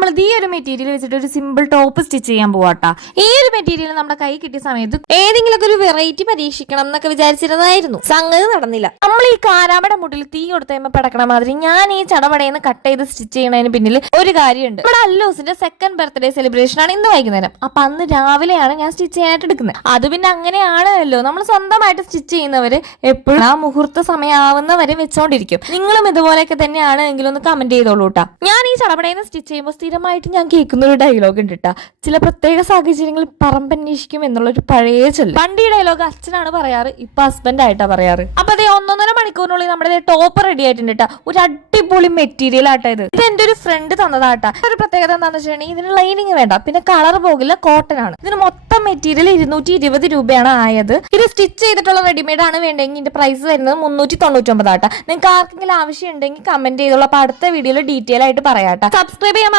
നമ്മൾ ഈ ഒരു മെറ്റീരിയൽ വെച്ചിട്ട് ഒരു സിമ്പിൾ ടോപ്പ് സ്റ്റിച്ച് ചെയ്യാൻ പോവാട്ടാ. ഈ ഒരു മെറ്റീരിയൽ നമ്മുടെ കൈ കിട്ടിയ സമയത്ത് ഏതെങ്കിലും ഒരു വെറൈറ്റി പരീക്ഷിക്കണം എന്നൊക്കെ വിചാരിച്ചിരുന്നായിരുന്നു. സംഗതി നടന്നില്ല. നമ്മൾ ഈ കാരാമയുടെ മുട്ടിൽ തീ കൊടുത്തുമ്പോ പടക്കണ മാതിരി ഞാൻ ഈ ചടപടയെന്ന് കട്ട് ചെയ്ത് സ്റ്റിച്ച് ചെയ്യണതിന് പിന്നിൽ ഒരു കാര്യമുണ്ട്. നമ്മുടെ അല്ലൂസിന്റെ സെക്കൻഡ് ബർത്ത്ഡേ സെലിബ്രേഷൻ ആണ് ഇന്ന് വൈകുന്നേരം. അപ്പൊ അന്ന് രാവിലെയാണ് ഞാൻ സ്റ്റിച്ച് ചെയ്യാനായിട്ട് എടുക്കുന്നത്. അത് പിന്നെ അങ്ങനെയാണല്ലോ, നമ്മൾ സ്വന്തമായിട്ട് സ്റ്റിച്ച് ചെയ്യുന്നവര് എപ്പോഴും ആ മുഹൂർത്ത സമയമാവുന്നവരെ വെച്ചോണ്ടിരിക്കും. നിങ്ങളും ഇതുപോലെയൊക്കെ തന്നെയാണ് എങ്കിലും ഒന്ന് കമന്റ് ചെയ്തോളൂ കേട്ടാ. ഞാൻ ഈ ചടപടയെന്ന് സ്റ്റിച്ച് ചെയ്യുമ്പോൾ സ്ഥിരമായിട്ട് ഞാൻ കേൾക്കുന്ന ഒരു ഡയലോഗ് ഉണ്ട് കേട്ടാ. ചില പ്രത്യേക സാഹചര്യങ്ങളിൽ പറമ്പന്വേഷിക്കും എന്നുള്ളൊരു പഴയ ചൊല്ല്. പണ്ട് ഈ ഡയലോഗ് അച്ഛനാണ് പറയാറ്, ഇപ്പൊ ഹസ്ബൻഡ് ആയിട്ടാ പറയാറ്. അപ്പൊ അതേ 1.5 മണിക്കൂറിനുള്ളിൽ നമ്മുടെ ടോപ്പ് റെഡി ആയിട്ടുണ്ട് കേട്ടാ. ഒരു അടിപൊളി മെറ്റീരിയൽ ആട്ടാ ഇത്. ഇത് എന്റെ ഒരു ഫ്രണ്ട് തന്നതാട്ടാ. ഒരു പ്രത്യേകത എന്താണെന്ന് വെച്ചിട്ടുണ്ടെങ്കിൽ ഇതിന് ലൈനിങ് വേണ്ട, പിന്നെ കളർ പോകില്ല, കോട്ടൺ ആണ്. ഇതിന് മൊത്തം മെറ്റീരിയൽ 220 രൂപയാണ് ആയത്. ഇത് സ്റ്റിച്ച് ചെയ്തിട്ടുള്ള റെഡിമെയ്ഡ് ആണ് വേണ്ടെങ്കിൽ ഇതിന്റെ പ്രൈസ് വരുന്നത് 399 ആട്ടാ. നിങ്ങൾക്ക് ആർക്കെങ്കിലും ആവശ്യം ഉണ്ടെങ്കിൽ കമന്റ് ചെയ്തോളൂ. അപ്പൊ അടുത്ത വീഡിയോയിൽ ഡീറ്റെയിൽ ആയിട്ട് പറയാട്ടാ. സബ്സ്ക്രൈബ് ചെയ്യാൻ